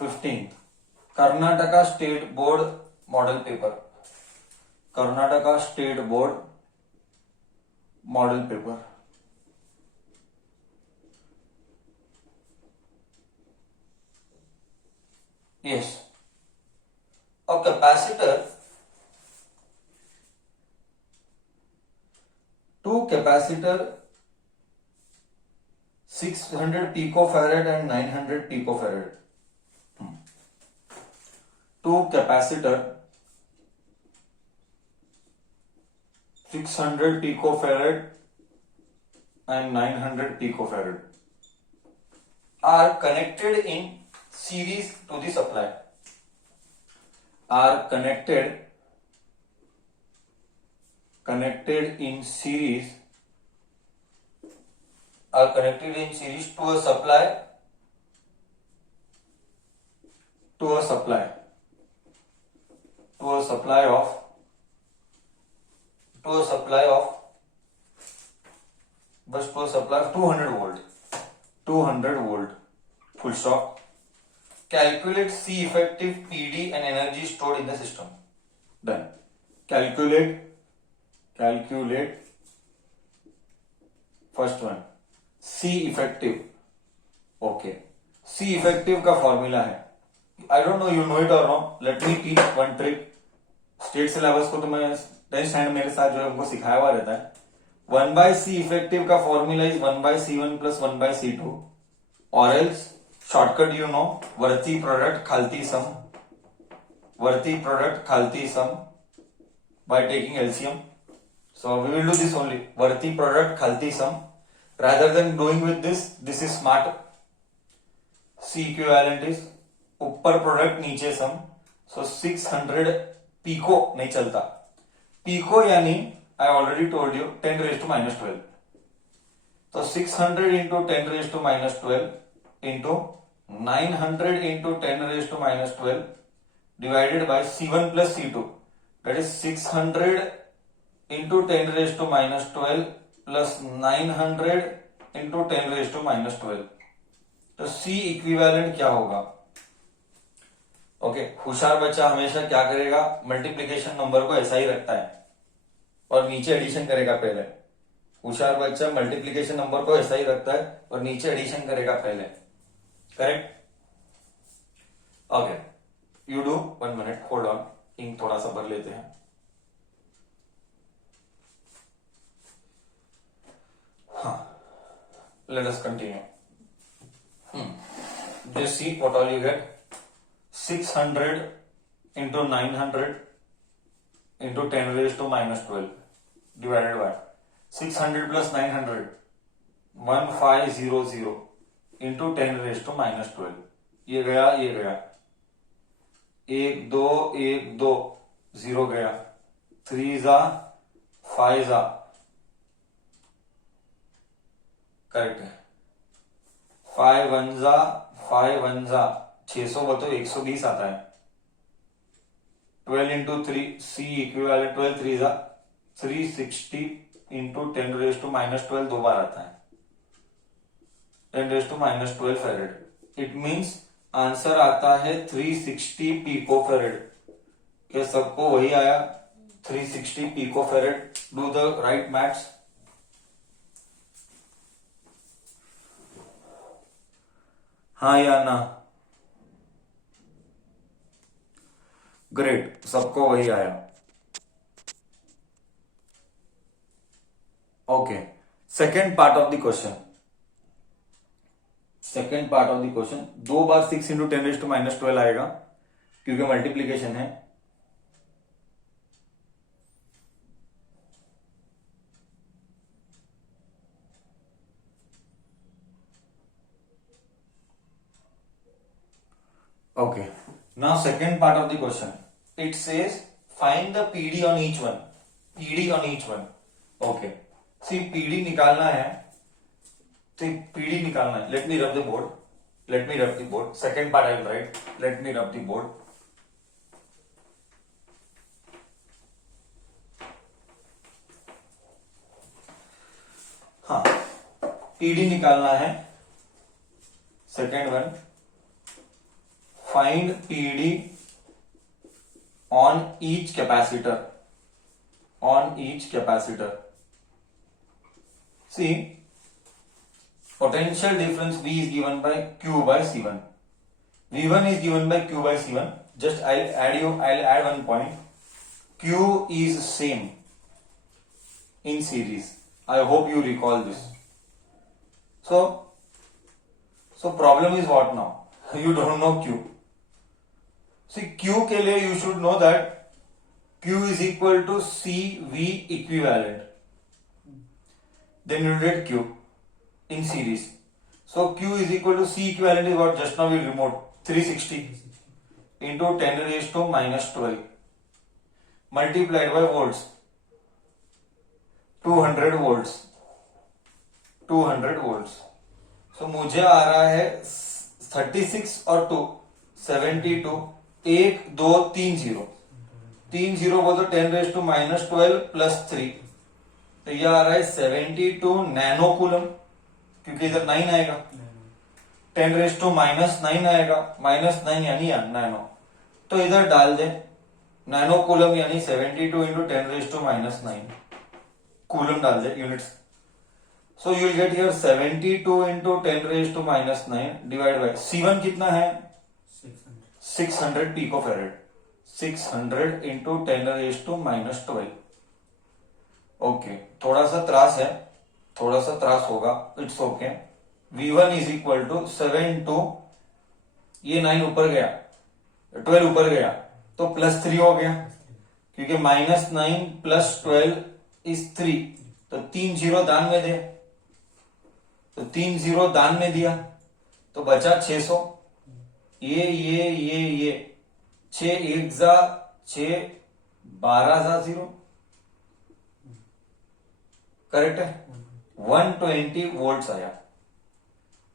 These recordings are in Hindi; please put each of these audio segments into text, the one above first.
15 Karnataka state board model paper, Karnataka state board model paper. Yes, a capacitor, two capacitor 600 picofarad and 900 picofarad. Two capacitor 600 picofarad and 900 picofarad are connected in series to the supply. Are connected in series. Are connected in series to a supply. To a supply of 200 volt. Full stop. Calculate C effective, PD and energy stored in the system. Done. Calculate first one, C effective. Okay, C effective का फॉर्मूला है, I don't know you know it or not. Let me teach one trick. State syllabus को तो मैं 10th स्टैंडर्ड मेरे साथ जो है हमको सिखाया हुआ रहता है. 1/C इफेक्टिव का formula is 1/C1 plus 1/C2 और एल्स शॉर्टकट यू नो, वर्ती प्रोडक्ट खालती sum by taking LCM. So we will do this only, worthy product khalti sum. Rather than doing with this is smart. C equivalent is ऊपर प्रोडक्ट नीचे सम. So 600 पिको नहीं चलता. पिको यानी I already told you 10 raised to minus 12. तो 600 into 10 raised to minus 12 into 900 into 10 raised to minus 12 divided by C1 plus C2. That is 600 into 10 raised to minus 12 plus 900 into 10 raised to minus 12. तो C इक्विवेलेंट क्या होगा? ओके, होशियार बच्चा हमेशा क्या करेगा, मल्टीप्लीकेशन नंबर को ऐसा ही रखता है और नीचे एडिशन करेगा पहले. होशियार बच्चा मल्टीप्लीकेशन नंबर को ऐसा ही रखता है और नीचे एडिशन करेगा पहले. Correct? Okay, you do 1 minute, hold on, ink थोड़ा सा भर लेते हैं. हाँ, let us continue. Just see what all you get. 600 into 900 into 10 raised to minus 12 divided by 600 plus 900 1500 into 10 raised to minus 12. ये गया 1 2 1 2 0 गया, 3 जा 5 जा, करेक्ट है. 5 1 जा 5 1 जा 600 बतो 120 आता है. 12 into 3 C इक्विवेलेंट 12 3 जा 360 into 10 raised to minus 12 दो बार आता है. 10 raised to minus 12 फेरेड. It means answer आता है 360 पिको फेरेड. क्या सबको वही आया? 360 pico farad. Do the right maths. हाँ या ना? ग्रेट, सबको वही आया. Okay, second part of the question. दो बार 6 इंटू 10 रेज़ टू माइनस 12 आएगा क्योंकि मल्टीप्लीकेशन है. Okay, now second part of the question. It says find the PD on each one. Okay, see PD निकालना है, तो PD निकालना है. Let me rub the board. Second part I will write. Let me rub the board. हाँ, PD निकालना है. Second one find PD on each capacitor. See, potential difference V is given by Q by C1. V1 is given by Q by C1. Just I'll add one point. Q is same in series. I hope you recall this. So problem is what now? You don't know Q. See, Q के लिए you should know that Q is equal to CV equivalent. Then you get Q in series. So Q is equal to C equivalent is what just now we removed, 360 into 10 raised to minus 12 multiplied by volts, 200 volts. So मुझे आ रहा है 36 और 2 72, 1 2 3 0 बोल तो 10 रेज टू माइनस 12 प्लस 3, तो ये आ रहा है 72 नैनो कूलम, क्योंकि इधर 9 आएगा, 10 रेज टू माइनस 9 आएगा, माइनस 9 यानी नैनो, तो इधर डाल दे नैनो कूलम यानी 72 into 10 raise to minus 9 coulomb डाल दे units. So you will get here 72 into 10 raised to minus 9 divided by C1 कितना है 600 picofarad, 600 into 10 raised to minus 12. Okay, थोड़ा सा त्रास होगा, it's okay. V1 is equal to 7 to ये 9 ऊपर गया 12 ऊपर गया तो प्लस 3 हो गया, क्योंकि माइनस 9 प्लस 12 इज 3, तो 3 0 दान में दे, तो 3 0 दान में दिया तो बचा 600. ये 6 1 जा 6 12 जा 0, करेक्ट है. 120 वोल्ट्स आया.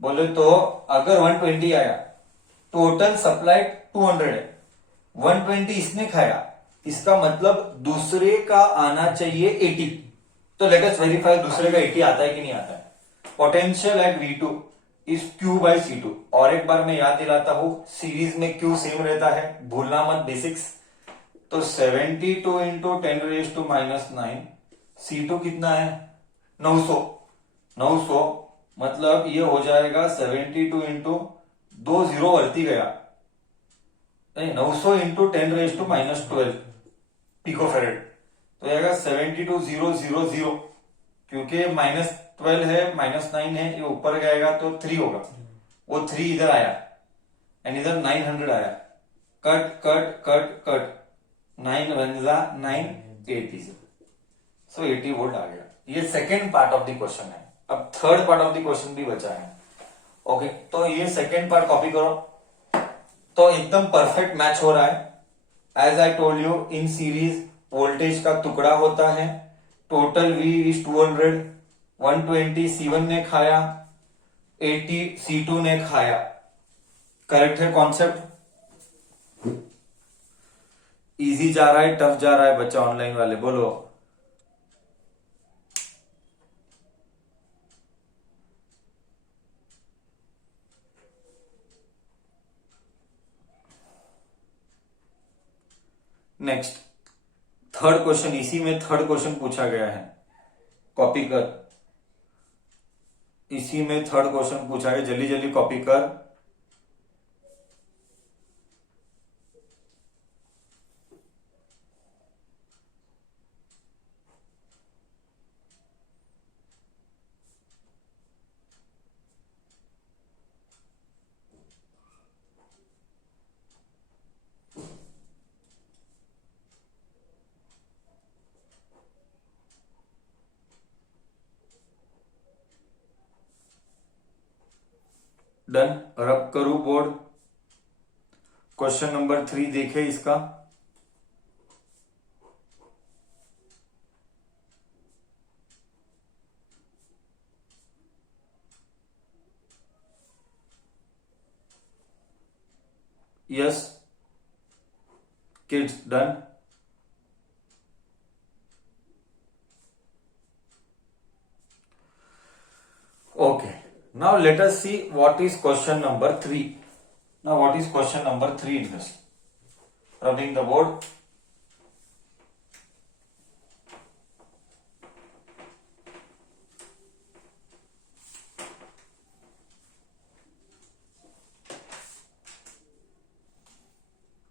बोले तो अगर 120 आया, टोटल सप्लाई 200 है, 120 इसने खाया, इसका मतलब दूसरे का आना चाहिए 80. तो लेट अस वेरीफाई दूसरे का 80 आता है कि नहीं आता है. Potential at V2 is Q by C2. और एक बार मैं याद दिलाता हूं, सीरीज में Q सेम रहता है, भूलना मत बेसिक्स. तो 72 into 10 raise to minus 9, C2 कितना है 900 मतलब ये हो जाएगा 72 इंटू 2 0 बढ़ती गया, नहीं 900 into 10 raise to minus 12 picofarad, तो आएगा 72000, क्योंकि माइनस 12 है माइनस 9 है, ये ऊपर जाएगा तो 3 होगा, वो 3 इधर आया एंड इधर 900 आया, कट 9 रंजा 9 80, सो 80 वोल्ट आ गया. ये second part of the question है. अब third part of the question भी बचा है. ओके, तो ये सेकेंड पार्ट कॉपी करो, तो एकदम परफेक्ट मैच हो रहा है. As I told you, in series voltage का टुकड़ा होता है. टोटल V इज 200, 120 C1 ने खाया, 80 C2 ने खाया. करेक्ट है कॉन्सेप्ट. इजी जा रहा है टफ जा रहा है बच्चा ऑनलाइन वाले, बोलो. नेक्स्ट थर्ड क्वेश्चन, इसी में थर्ड क्वेश्चन पूछा गया है, कॉपी कर. इसी में थर्ड क्वेश्चन पूछा गया, जल्दी जल्दी कॉपी कर. डन. रब करूं बोर्ड. क्वेश्चन नंबर 3 देखे इसका. Yes kids, done. Okay, now let us see what is question number 3. Now what is question number 3 in this? Rubbing the board.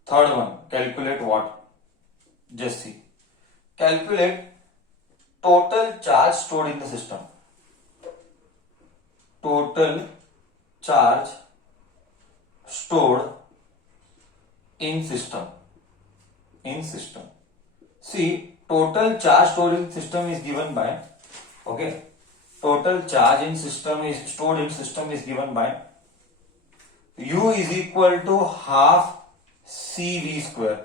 Third one, calculate what? Just see. Calculate total charge stored in the system. Total charge stored in system. See, total charge stored in system is given by, okay, total charge in system is stored in system is given by U is equal to half CV square.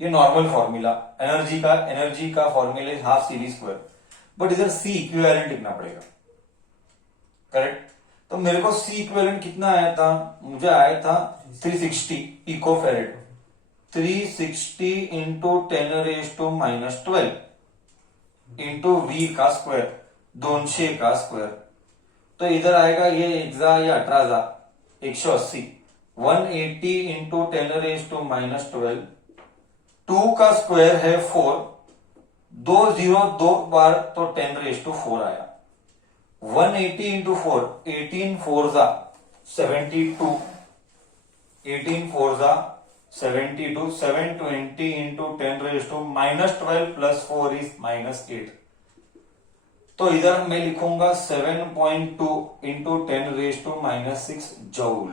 ये नॉर्मल फॉर्मूला एनर्जी का formula is half CV square, but इधर C इक्विवेलेंट लिखना पड़ेगा, करेक्ट? तो मेरे को C इक्विवेलेंट कितना आया था? मुझे आया था 360 pico farad, 360 into 10⁻⁻12 into V का स्क्वायर, 200 का स्क्वायर. तो इधर आएगा ये 1 या 18 180, 180 इंटू 10⁻⁻12, 2 का स्क्वायर है 4, 2 0 2 बार तो 10⁻4 आया. 180 इंटू 4, 18 4 जा 72, 18 4 जा 72, 720 इंटू 10⁻12 प्लस 4 इज -8. तो इधर मैं लिखूंगा 7.2 इंटू 10⁻6 जूल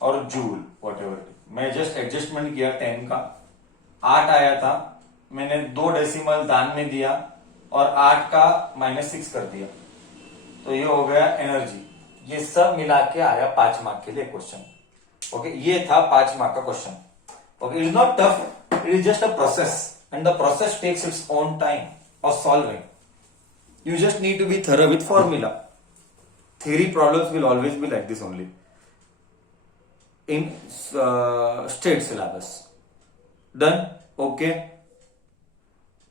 और जूल वॉट एवर. मैं जस्ट एडजस्टमेंट किया 10 का, 8 आया था, मैंने 2 डेसिमल दान में दिया और 8 का -6 कर दिया, तो ये हो गया एनर्जी. ये सब मिला के आया 5 मार्क के लिए क्वेश्चन. ओके, ये था 5 मार्क का question. Okay, it is not tough, it is just a process and the process takes its own time of solving. You just need to be thorough with formula. Theory problems will always be like this only in state syllabus. Done? Okay.